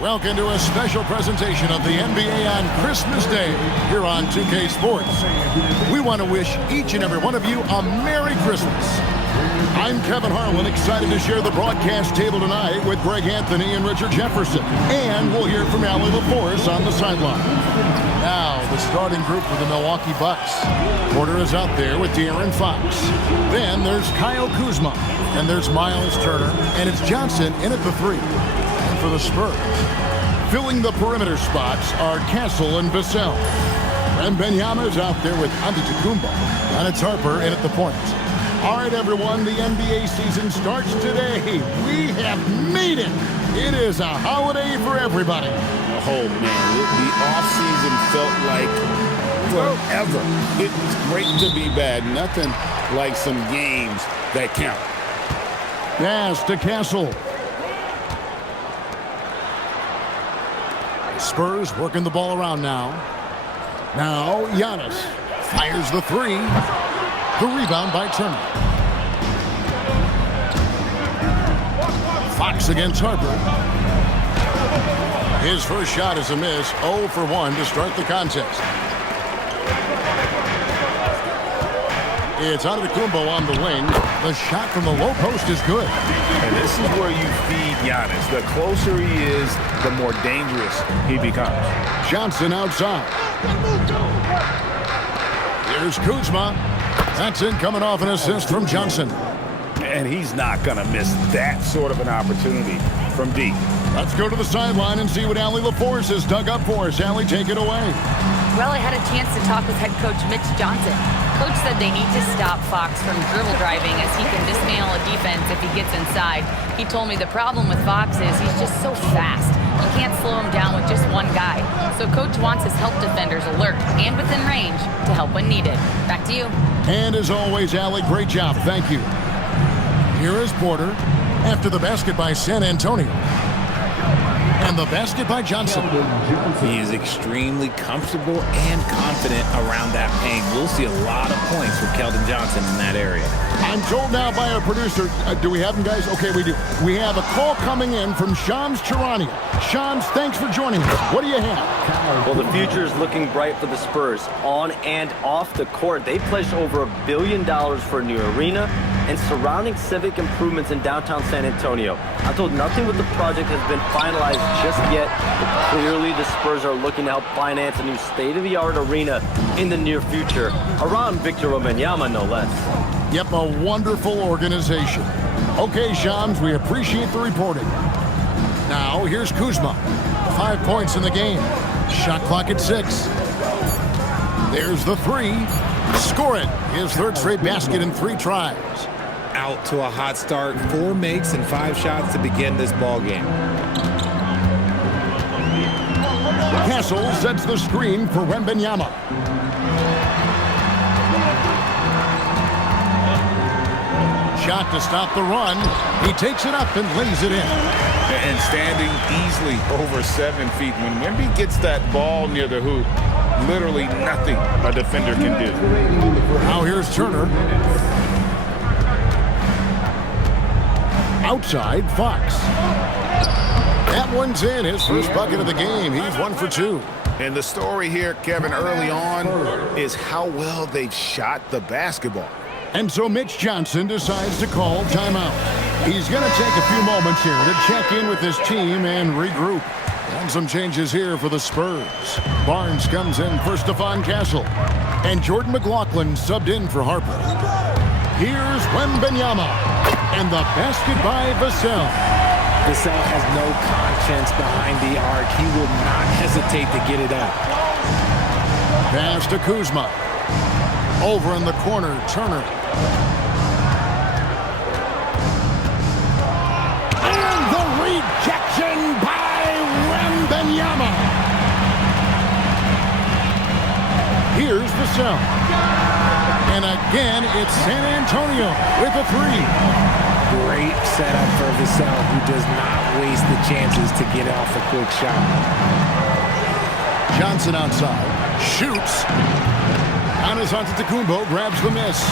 Welcome to a special presentation of the NBA on Christmas Day here on 2K Sports. We want to wish each and every one of you a Merry Christmas. I'm Kevin Harlan, excited to share the broadcast table tonight with Greg Anthony and Richard Jefferson. And we'll hear from Allie LaForce on the sideline. Now, the starting group for the Milwaukee Bucks. Porter is out there with De'Aaron Fox. Then there's Kyle Kuzma. And there's Miles Turner. And it's Johnson in at the 3. And for the Spurs, filling the perimeter spots are Castle and Vassell. And Benyama's out there with Antetokounmpo. And it's Harper in at the point. All right, everyone, the NBA season starts today. We have made it. It is a holiday for everybody. Oh, man, the offseason felt like forever. It's great to be bad. Nothing like some games that count. Pass to Castle. Spurs working the ball around now. Now, Giannis fires the 3. The rebound by Turner. Fox against Harper. His first shot is a miss. 0 for 1 to start the contest. It's Antetokounmpo on the wing. The shot from the low post is good. And this is where you feed Giannis. The closer he is, the more dangerous he becomes. Johnson outside. Here's Kuzma. That's in, coming off an assist from Johnson. And he's not going to miss that sort of an opportunity from deep. Let's go to the sideline and see what Allie LaForce has dug up for us. Allie, take it away. Well, I had a chance to talk with head coach Mitch Johnson. Coach said they need to stop Fox from dribble driving as he can dismantle a defense if he gets inside. He told me the problem with Fox is he's just so fast. You can't slow him down with just one guy. So coach wants his help defenders alert and within range to help when needed. Back to you. And as always, Allie, great job. Thank you. Here is Porter after the basket by San Antonio. And the basket by Johnson. He is extremely comfortable and confident around that paint. We'll see a lot of points for Keldon Johnson in that area. I'm told now by our producer, do we have him, guys? Okay, we do. We have a call coming in from Shams Charania. Shams, thanks for joining us. What do you have? Well, the future is looking bright for the Spurs. On and off the court, they pledged over $1 billion for a new arena and surrounding civic improvements in downtown San Antonio. I'm told nothing with the project has been finalized just yet, but clearly the Spurs are looking to help finance a new state-of-the-art arena in the near future, around Victor Wembanyama, no less. Yep, a wonderful organization. Okay, Shams, we appreciate the reporting. Now, here's Kuzma. 5 points in the game. Shot clock at 6. There's the 3. Score it. His third straight basket in 3 tries. Out to a hot start. 4 makes and 5 shots to begin this ball game. Castle sets the screen for Wembanyama. Shot to stop the run. He takes it up and lays it in. And standing easily over 7 feet. When Wemby gets that ball near the hoop, literally nothing a defender can do. Now here's Turner. Outside, Fox. That one's in. His first bucket of the game. He's 1 for 2. And the story here, Kevin, early on is how well they've shot the basketball. And so Mitch Johnson decides to call timeout. He's going to take a few moments here to check in with his team and regroup. And some changes here for the Spurs. Barnes comes in for Stephon Castle. And Jordan McLaughlin subbed in for Harper. Here's Wembanyama. And the basket by Vassell. Vassell has no conscience behind the arc. He will not hesitate to get it up. Pass to Kuzma. Over in the corner, Turner. And the rejection by Wembanyama. Here's Vassell. And again, it's San Antonio with a 3. Great setup for Vassell, who does not waste the chances to get off a quick shot. Johnson outside. Shoots. Giannis Antetokounmpo grabs the miss.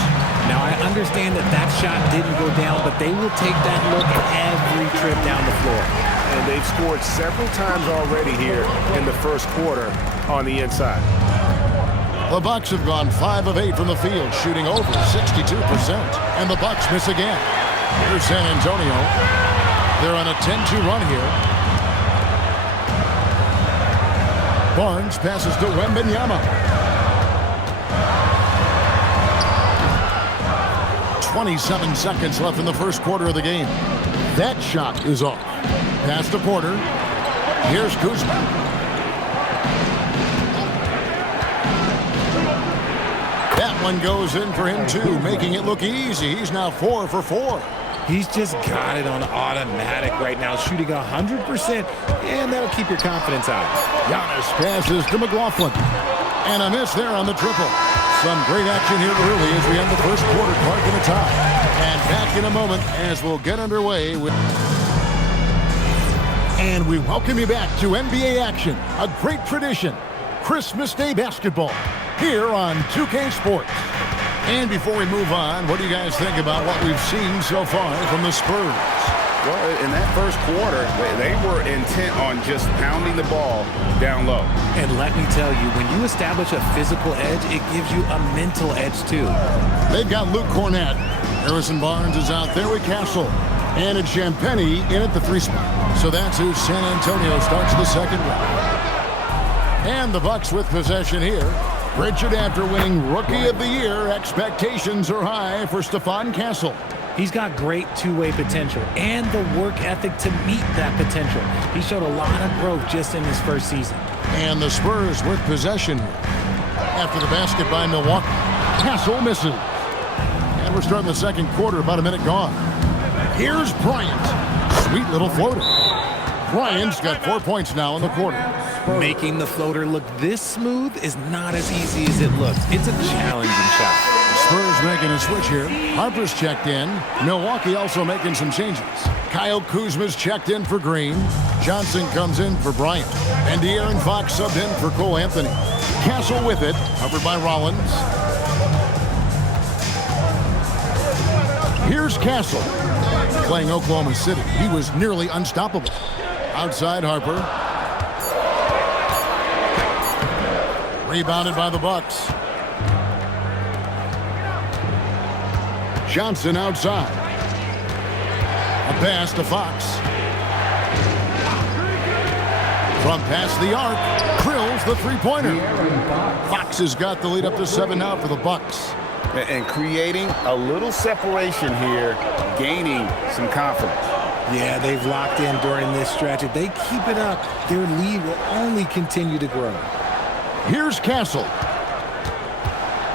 Now, I understand that shot didn't go down, but they will take that look every trip down the floor. And they've scored several times already here in the first quarter on the inside. The Bucks have gone 5 of 8 from the field, shooting over 62%. And the Bucks miss again. Here's San Antonio. They're on a 10-2 run here. Barnes passes to Wembanyama. 27 seconds left in the first quarter of the game. That shot is off. Pass to Porter. Here's Kuzma. That one goes in for him too, making it look easy. He's now 4 for 4. He's just got it on automatic right now, shooting 100%, and that'll keep your confidence high. Giannis passes to McLaughlin. And a miss there on the triple. Some great action here early as we end the first quarter. Clark in the top. And back in a moment as we'll get underway with... And we welcome you back to NBA action, a great tradition. Christmas Day basketball here on 2K Sports. And before we move on, what do you guys think about what we've seen so far from the Spurs? Well, in that first quarter, they were intent on just pounding the ball down low. And let me tell you, when you establish a physical edge, it gives you a mental edge too. They've got Luke Cornett. Harrison Barnes is out there with Castle. And it's Champagnie in at the 3 spot. So that's who San Antonio starts the second round. And the Bucks with possession here. Richard, after winning Rookie of the Year, expectations are high for Stephon Castle. He's got great two-way potential and the work ethic to meet that potential. He showed a lot of growth just in his first season. And the Spurs with possession here. After the basket by Milwaukee, Castle misses. And we're starting the second quarter, about a minute gone. Here's Bryant. Sweet little floater. Bryant's got 4 points now in the quarter. Making the floater look this smooth is not as easy as it looks. It's a challenging shot. Spurs making a switch here. Harper's checked in. Milwaukee also making some changes. Kyle Kuzma's checked in for Green. Johnson comes in for Bryant. And De'Aaron Fox subbed in for Cole Anthony. Castle with it, covered by Rollins. Here's Castle. Playing Oklahoma City, he was nearly unstoppable. Outside Harper. Rebounded by the Bucks. Johnson outside. A pass to Fox. From past the arc, Krill's the three-pointer. Fox has got the lead up to 7 now for the Bucks. And creating a little separation here, gaining some confidence. Yeah, they've locked in during this stretch. If they keep it up, their lead will only continue to grow. Here's Castle.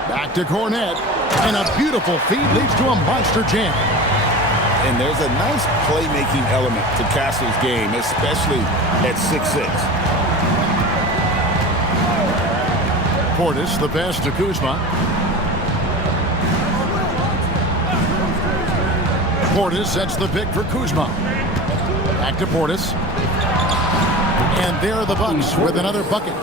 Back to Cornett. And a beautiful feed leads to a monster jam. And there's a nice playmaking element to Castle's game, especially at 6'6". Portis, the pass to Kuzma. Portis sets the pick for Kuzma. Back to Portis. And there are the Bucks with another bucket.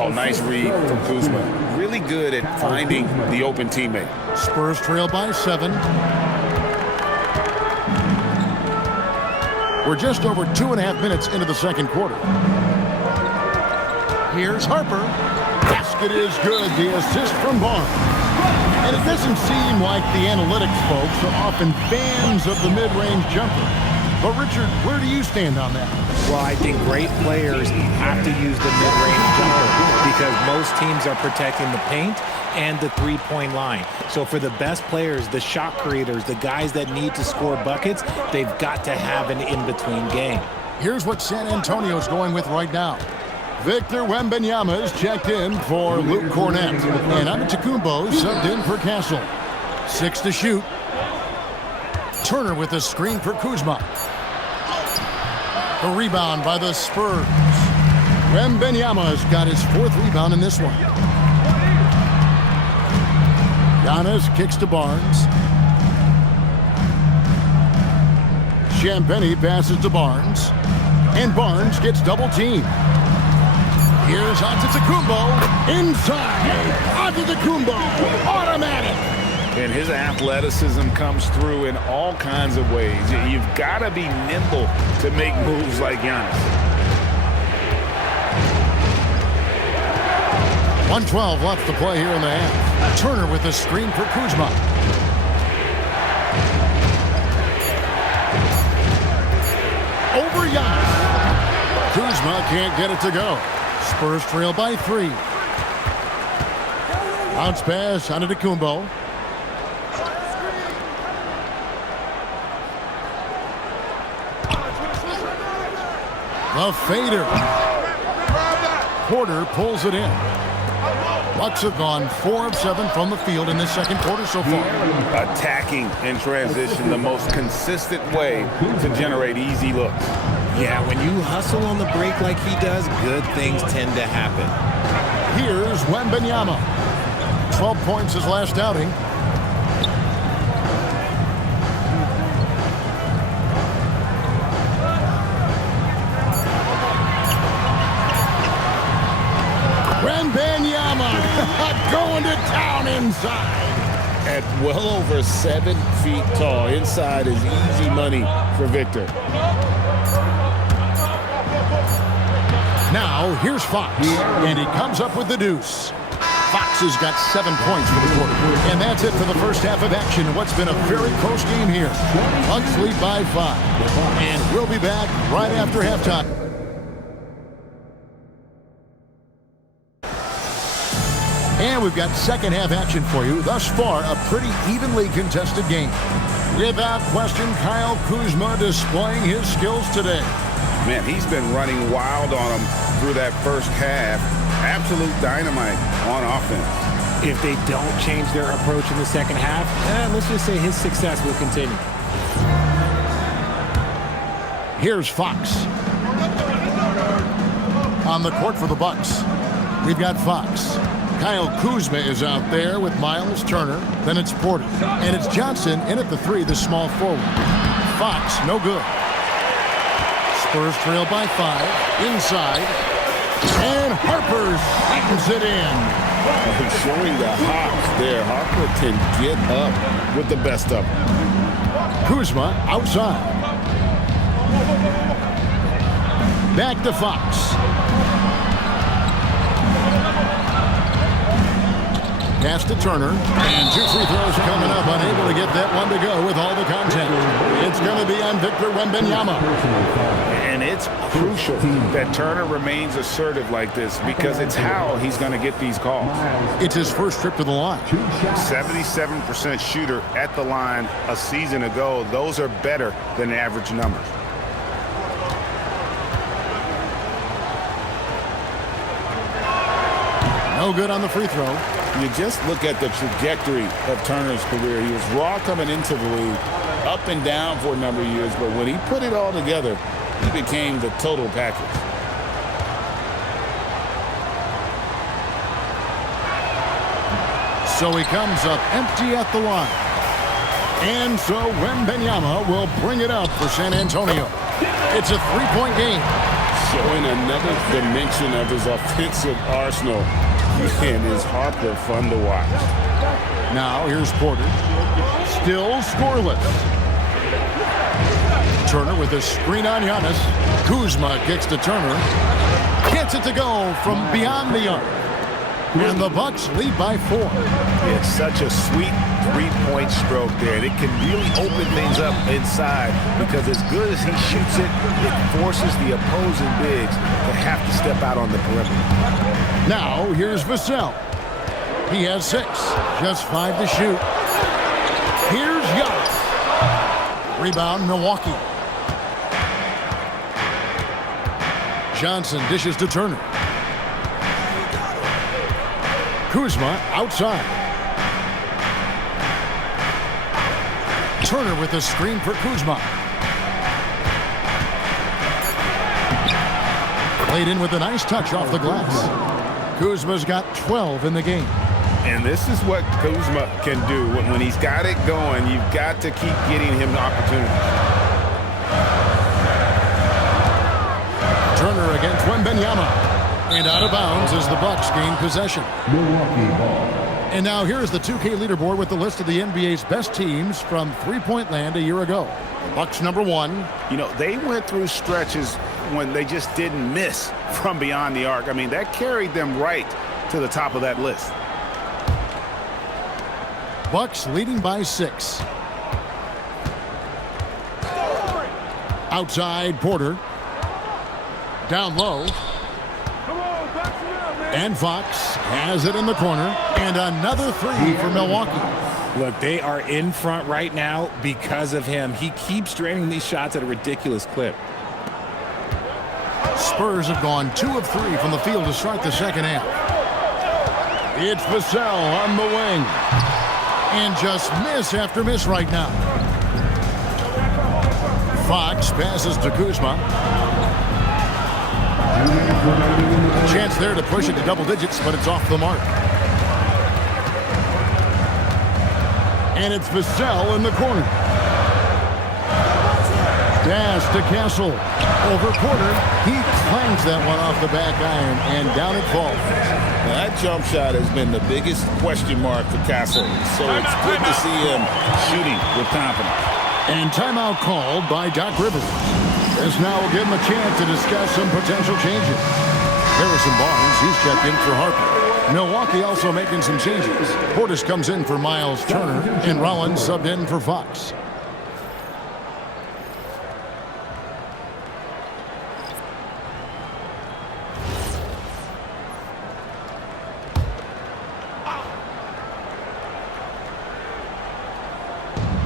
Oh, nice read from Kuzma. Really good at finding the open teammate. Spurs trail by 7. We're just over 2.5 minutes into the second quarter. Here's Harper. Basket is good. The assist from Barnes. And it doesn't seem like the analytics folks are often fans of the mid-range jumper. But Richard, where do you stand on that? Well, I think great players have to use the mid-range jumper because most teams are protecting the paint and the three-point line. So for the best players, the shot creators, the guys that need to score buckets, they've got to have an in-between game. Here's what San Antonio's going with right now. Victor Wembanyama is checked in for Luke Cornett. And Antetokounmpo subbed in for Castle. 6 to shoot. Turner with the screen for Kuzma. A rebound by the Spurs. Wembanyama's got his 4th rebound in this one. Giannis kicks to Barnes. Champagnie passes to Barnes. And Barnes gets double-teamed. Here's Antetokounmpo. Inside. Antetokounmpo. Automatic. And his athleticism comes through in all kinds of ways. You've got to be nimble to make moves like Giannis. 1:12 left to play here in the half. Turner with the screen for Kuzma. Over Giannis. Kuzma can't get it to go. Spurs trail by 3. Bounce pass on Antetokounmpo. The fader. Porter pulls it in. Bucks have gone 4 of 7 from the field in this second quarter so far. Attacking in transition, the most consistent way to generate easy looks. Yeah, when you hustle on the break like he does, good things tend to happen. Here's Wembanyama. 12 points his last outing. Wembanyama going to town inside. At well over 7 feet tall, inside is easy money for Victor. Now, here's Fox, and he comes up with the deuce. Fox has got 7 points for the quarter. And that's it for the first half of action. What's been a very close game here. Bucks lead by 5. And we'll be back right after halftime. And we've got second half action for you. Thus far, a pretty evenly contested game. Without question, Kyle Kuzma displaying his skills today. Man, he's been running wild on him through that first half. Absolute dynamite on offense. If they don't change their approach in the second half, let's just say his success will continue. Here's Fox. On the court for the Bucks, we've got Fox. Kyle Kuzma is out there with Miles Turner. Then it's Porter. And it's Johnson in at the 3, the small forward. Fox, no good. Spurs trail by 5. Inside. And Harper slams it in. He's showing the hops there. Harper can get up with the best of them. Kuzma outside. Back to Fox. Pass to Turner. And 2 free throws coming up. Unable to get that one to go with all the content. It's going to be on Victor Wembanyama. And it's crucial that Turner remains assertive like this because it's how he's going to get these calls. It's his first trip to the line. 77% shooter at the line a season ago. Those are better than average numbers. No good on the free throw. You just look at the trajectory of Turner's career. He was raw coming into the league, up and down for a number of years, but when he put it all together, he became the total package. So he comes up empty at the line. And so Wembanyama will bring it up for San Antonio. It's a 3-point game. Showing another dimension of his offensive arsenal. And is Harper fun to watch. Now here's Porter. Still scoreless. Turner with a screen on Giannis. Kuzma gets to Turner. Gets it to go from beyond the arc. And the Bucks lead by 4. It's such a sweet 3-point stroke there. And it can really open things up inside because as good as he shoots it, it forces the opposing bigs to have to step out on the perimeter. Now here's Vassell. He has 6. Just 5 to shoot. Here's Giannis. Rebound, Milwaukee. Johnson dishes to Turner. Kuzma outside. Turner with the screen for Kuzma. Played in with a nice touch off the glass. Kuzma's got 12 in the game. And this is what Kuzma can do. When he's got it going, you've got to keep getting him opportunities. Turner against Wembanyama. And out of bounds as the Bucks gain possession. Milwaukee ball. And now here's the 2K leaderboard with the list of the NBA's best teams from three-point land a year ago. Bucks number 1. You know, they went through stretches when they just didn't miss from beyond the arc. I mean, that carried them right to the top of that list. Bucks leading by 6. Outside, Porter. Down low. And Fox has it in the corner. And another 3 for Milwaukee. Look, they are in front right now because of him. He keeps draining these shots at a ridiculous clip. Spurs have gone 2 of 3 from the field to start the second half. It's Vassell on the wing. And just miss after miss right now. Fox passes to Kuzma. A chance there to push it to double digits, but it's off the mark. And it's Vassell in the corner. Dash to Castle. Over Porter. He clangs that one off the back iron, and down it falls. Now, that jump shot has been the biggest question mark for Castle, so it's good to see him shooting with confidence. And timeout called by Doc Rivers. This now will give him a chance to discuss some potential changes. Harrison Barnes, he's checked in for Harper. Milwaukee also making some changes. Portis comes in for Miles Turner, and Rollins subbed in for Fox.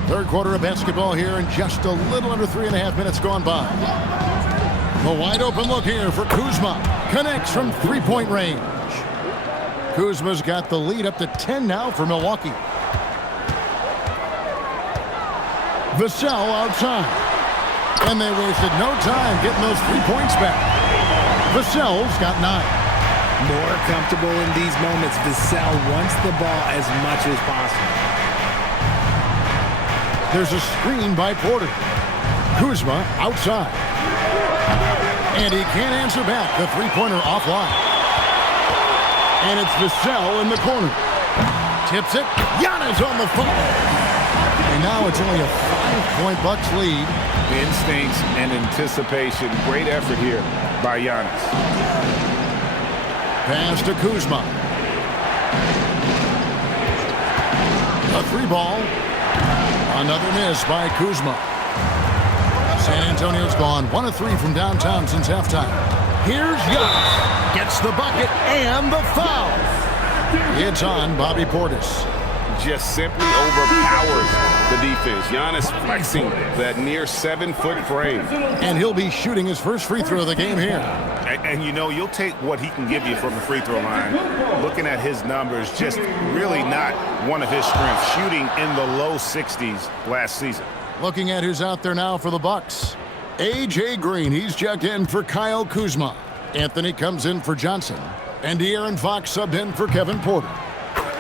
Third quarter of basketball here, and just a little under 3.5 minutes gone by. A wide open look here for Kuzma. Connects from three-point range. Kuzma's got the lead up to 10 now for Milwaukee. Vassell outside. And they wasted no time getting those 3 points back. Vassell's got 9. More comfortable in these moments. Vassell wants the ball as much as possible. There's a screen by Porter. Kuzma outside. And he can't answer back. The three-pointer offline. And it's Vassell in the corner. Tips it. Giannis on the football. And now it's only a 5-point Bucks lead. Instincts and anticipation. Great effort here by Giannis. Pass to Kuzma. A 3-ball. Another miss by Kuzma. San Antonio's gone 1 of 3 from downtown since halftime. Here's Giannis. Gets the bucket and the foul. It's on Bobby Portis. Just simply overpowers the defense. Giannis flexing that near 7-foot frame. And he'll be shooting his first free throw of the game here. And you know, you'll take what he can give you from the free throw line. Looking at his numbers, just really not one of his strengths. Shooting in the low 60s last season. Looking at who's out there now for the Bucks. A.J. Green, he's checked in for Kyle Kuzma. Anthony comes in for Johnson. And De'Aaron Fox subbed in for Kevin Porter.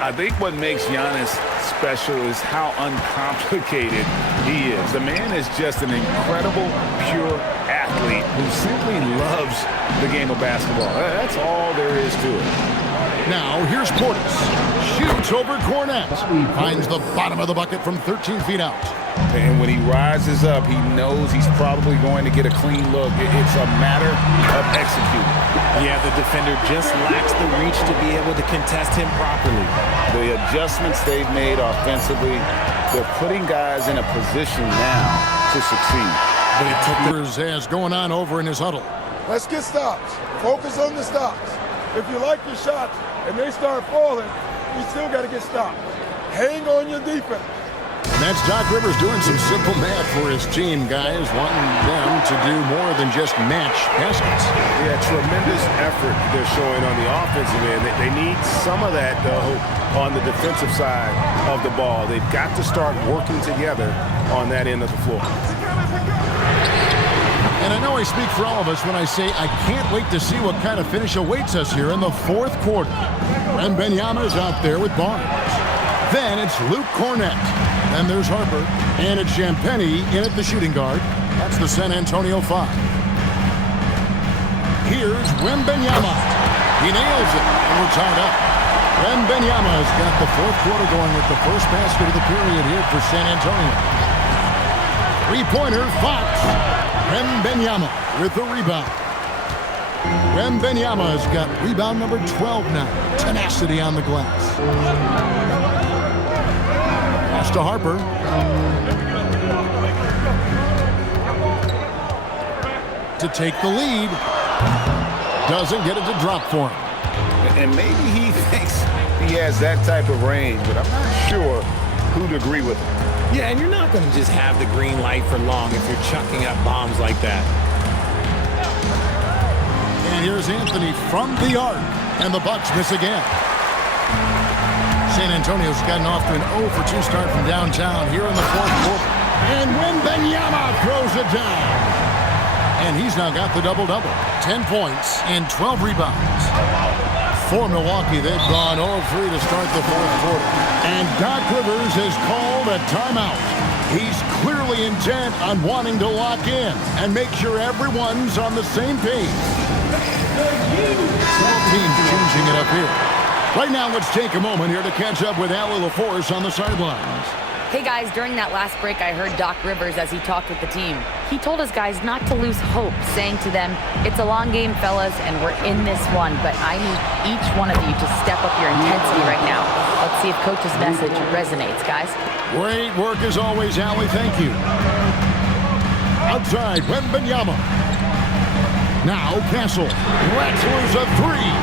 I think what makes Giannis special is how uncomplicated he is. The man is just an incredible, pure athlete who simply loves the game of basketball. That's all there is to it. Now, here's Portis. Shoots over Cornette. Finds the bottom of the bucket from 13 feet out. And when he rises up, he knows he's probably going to get a clean look. It's a matter of executing. Yeah, the defender just lacks the reach to be able to contest him properly. The adjustments they've made offensively, they're putting guys in a position now to succeed. But it took as going on over in his huddle. Let's get stops. Focus on the stops. If you like your shots and they start falling, you still got to get stopped. Hang on your defense. And that's Doc Rivers doing some simple math for his team, guys, wanting them to do more than just match baskets. Yeah, tremendous effort they're showing on the offensive end. They need some of that, though, on the defensive side of the ball. They've got to start working together on that end of the floor. And I know I speak for all of us when I say I can't wait to see what kind of finish awaits us here in the fourth quarter. And Benyama's out there with Barnes. Then it's Luke Cornette. Then there's Harper. And it's Champagnie in at the shooting guard. That's the San Antonio 5. Here's Wembanyama. He nails it, and we're tied up. Wembanyama's got the fourth quarter going with the first basket of the period here for San Antonio. Three-pointer, Fox. Wembanyama with the rebound. Wembanyama's got rebound number 12 now. Tenacity on the glass. Pass to Harper. To take the lead. Doesn't get it to drop for him. And maybe he thinks he has that type of range, but I'm not sure who'd agree with him. Yeah, and you're not going to just have the green light for long if you're chucking up bombs like that. And here's Anthony from the arc, and the Bucks miss again. San Antonio's gotten off to an 0 for 2 start from downtown here in the fourth quarter. And Wembanyama throws it down. And he's now got the double-double. 10 points and 12 rebounds. For Milwaukee, they've gone 0-3 to start the fourth quarter. And Doc Rivers has called a timeout. He's clearly intent on wanting to lock in and make sure everyone's on the same page. Both teams changing it up here. Right now, let's take a moment here to catch up with Allie LaForce on the sidelines. Hey guys, during that last break, I heard Doc Rivers as he talked with the team. He told his guys not to lose hope, saying to them, it's a long game, fellas, and we're in this one, but I need each one of you to step up your intensity right now. Let's see if Coach's message resonates, guys. Great work as always, Allie. Thank you. Outside, Wembanyama. Now, Castle. Rattles a three.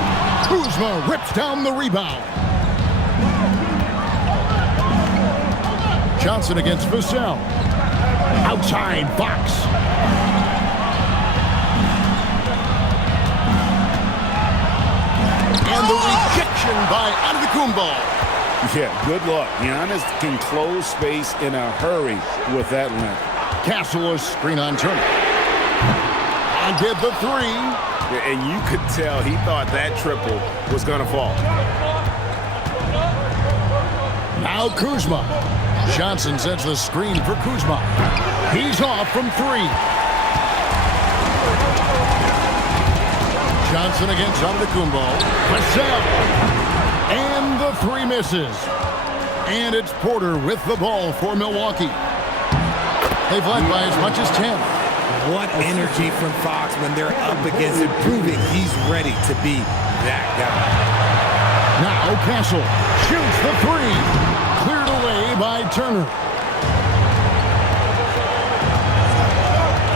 Kuzma rips down the rebound. Johnson against Vassell. Outside, Fox. And the rejection by Antetokounmpo. Yeah, good luck. Giannis can close space in a hurry with that length. Castle a screen on Turner. And get the three. And you could tell he thought that triple was going to fall. Now Kuzma. Johnson sets the screen for Kuzma. He's off from three. Johnson against Antetokounmpo. Vassell. And the three misses. And it's Porter with the ball for Milwaukee. They've led by as much as 10. What energy from Fox when they're up against it, proving he's ready to be that guy. Now Castle shoots the three. Cleared away by Turner.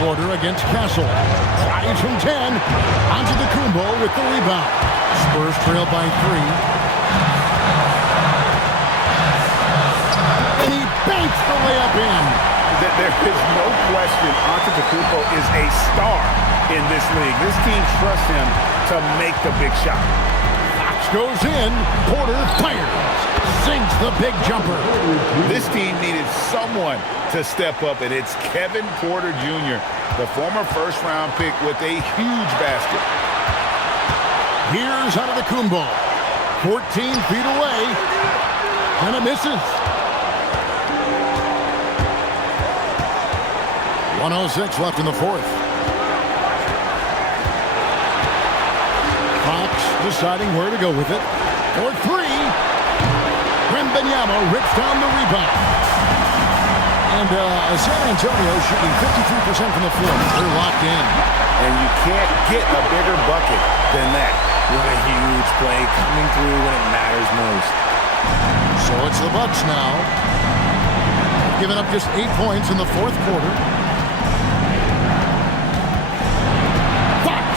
Porter against Castle. Tries from 10. Antetokounmpo with the rebound. Spurs trail by 3. And he banks the layup in. There is no question Antetokounmpo is a star in this league. This team trusts him to make the big shot. Fox goes in. Porter fires. Sinks the big jumper. This team needed someone to step up, and it's Kevin Porter Jr., the former first-round pick with a huge basket. Here's Antetokounmpo. 14 feet away. And it misses. 1:06 left in the fourth. Fox deciding where to go with it. For three. Wembanyama rips down the rebound. And San Antonio shooting 53% from the floor. They're locked in. And you can't get a bigger bucket than that. What a huge play coming through when it matters most. So it's the Bucks now. Giving up just 8 points in the fourth quarter. Fox.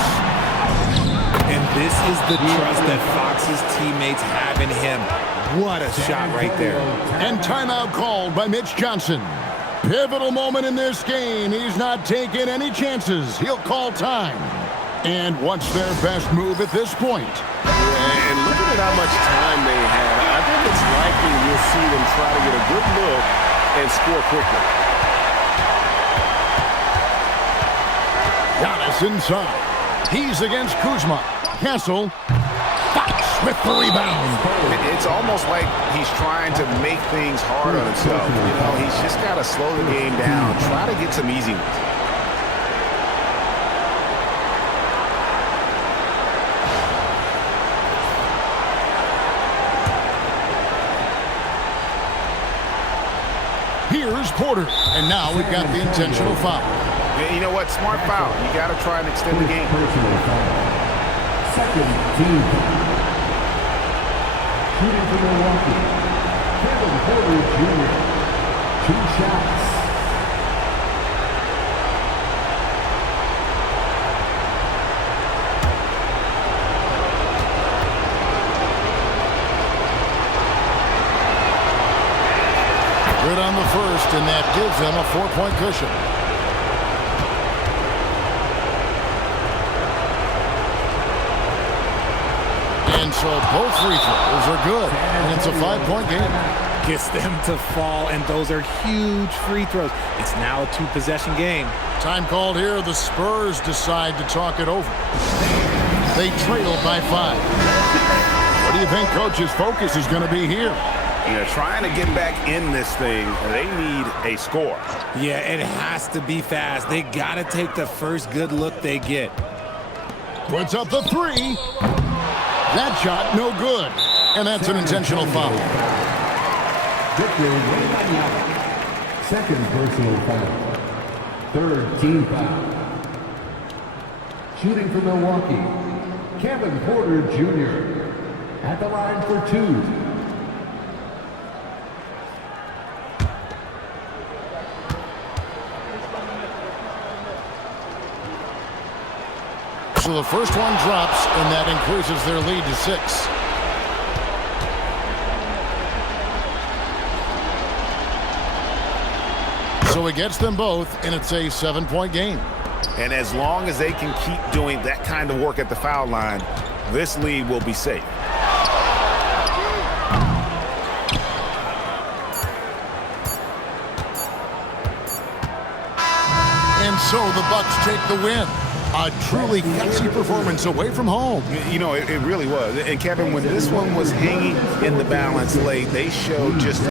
And this is the trust that Fox's teammates have in him. What a shot right there. And timeout called by Mitch Johnson. Pivotal moment in this game. He's not taking any chances. He'll call time. And what's their best move at this point? And looking at how much time they have, I think it's likely we'll see them try to get a good look and score quickly. Giannis inside. He's against Kuzma. Castle. Fox with the rebound. It's almost like he's trying to make things hard on himself. You know, he's just got to slow the game down, try to get some easy ones. quarter. And now we've got the intentional foul. Yeah, you know what? Smart foul. You got to try and extend the game. Second team foul. Shooting for Milwaukee, Keldon Jr. 2 shots. Good on the first, and that gives them a 4-point cushion. And so both free throws are good, and it's a 5-point game. Gets them to fall, and those are huge free throws. It's now a 2-possession game. Time called here. The Spurs decide to talk it over. They trail by 5. What do you think Coach's focus is going to be here? You know, trying to get back in this thing, they need a score. Yeah, it has to be fast. They got to take the first good look they get. Puts up the 3. That shot, no good. And that's an intentional foul. Victor Wembanyama. Second personal foul. Third team foul. Shooting for Milwaukee, Kevin Porter Jr. At the line for 2. So the first one drops, and that increases their lead to 6. So it gets them both, and it's a 7-point game. And as long as they can keep doing that kind of work at the foul line, this lead will be safe. And so the Bucks take the win. A truly gutsy performance away from home. You know, it really was. And Kevin, when this one was hanging in the balance late, they showed just